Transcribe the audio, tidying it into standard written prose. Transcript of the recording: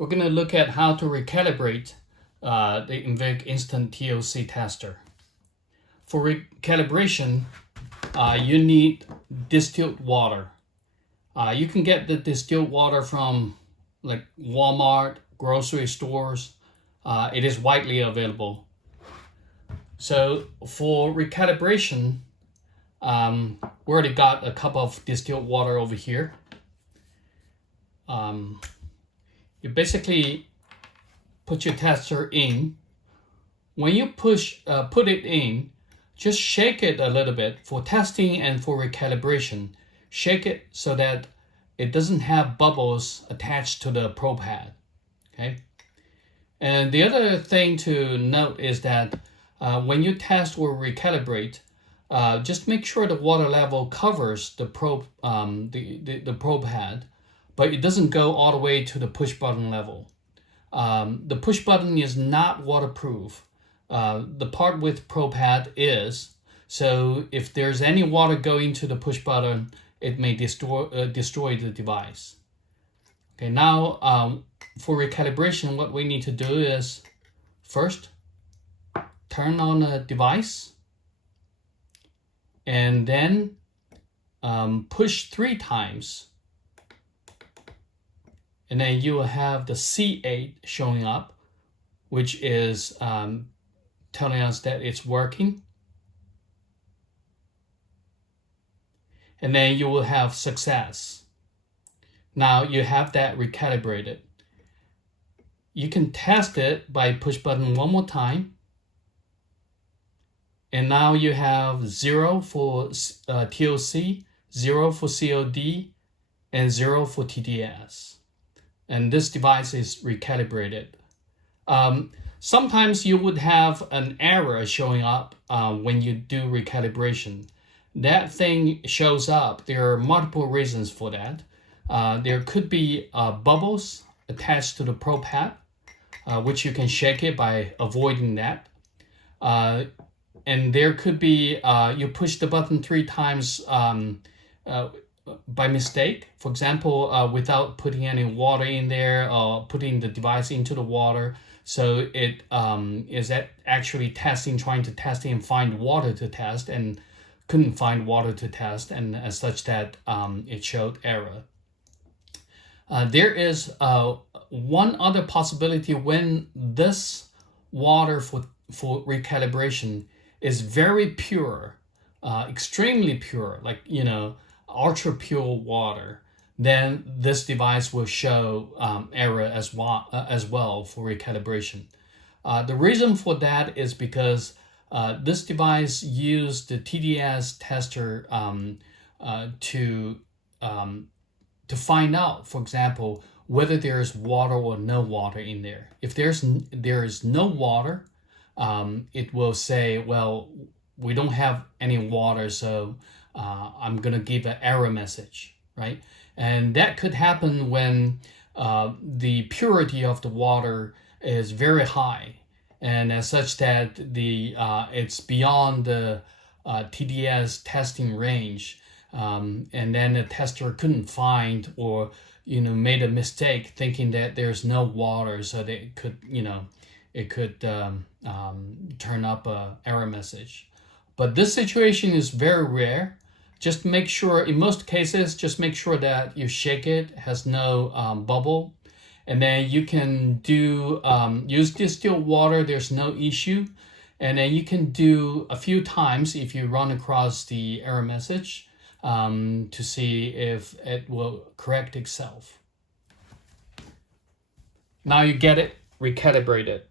we're going to look at how to recalibrate the Envig Instant TOC tester. For recalibration, you need distilled water. You can get the distilled water from like Walmart, grocery stores. It is widely available. So for recalibration, we already got a cup of distilled water over here. You basically put your tester in. When you put it in, just shake it a little bit for testing and for recalibration. Shake it so that it doesn't have bubbles attached to the probe pad. Okay. And the other thing to note is that when you test or recalibrate, just make sure the water level covers the probe, the probe pad, but it doesn't go all the way to the push button level. The push button is not waterproof. The part with probe pad is, so if there's any water going to the push button, it may destroy the device. Okay, now for recalibration, what we need to do is first turn on the device and then push 3 times. And then you will have the C8 showing up, which is telling us that it's working. And then you will have success. Now you have that recalibrated. You can test it by push button one more time. And now you have 0 for TOC, 0 for COD, and 0 for TDS. And this device is recalibrated. Sometimes you would have an error showing up when you do recalibration. That thing shows up. There are multiple reasons for that. There could be bubbles attached to the probe pad, which you can shake it by avoiding that. And there could be, you push the button 3 times by mistake. For example, without putting any water in there or putting the device into the water. So it is actually trying to test and find water to test and couldn't find water to test, and as such that it showed error. There is one other possibility when this water for recalibration is very pure, extremely pure, like, ultra pure water, then this device will show error as well for recalibration. The reason for that is because this device used the TDS tester to find out, for example, whether there is water or no water in there. If there is no water, it will say, well, we don't have any water, so I'm going to give an error message, right? And that could happen when the purity of the water is very high, and as such that it's beyond the TDS testing range, and then the tester couldn't find or made a mistake thinking that there's no water, so that it could turn up a error message. But this situation is very rare. Just make sure, in most cases, just make sure that you shake it, has no bubble. And then you can do, use distilled water, there's no issue. And then you can do a few times if you run across the error message to see if it will correct itself. Now you get it recalibrated.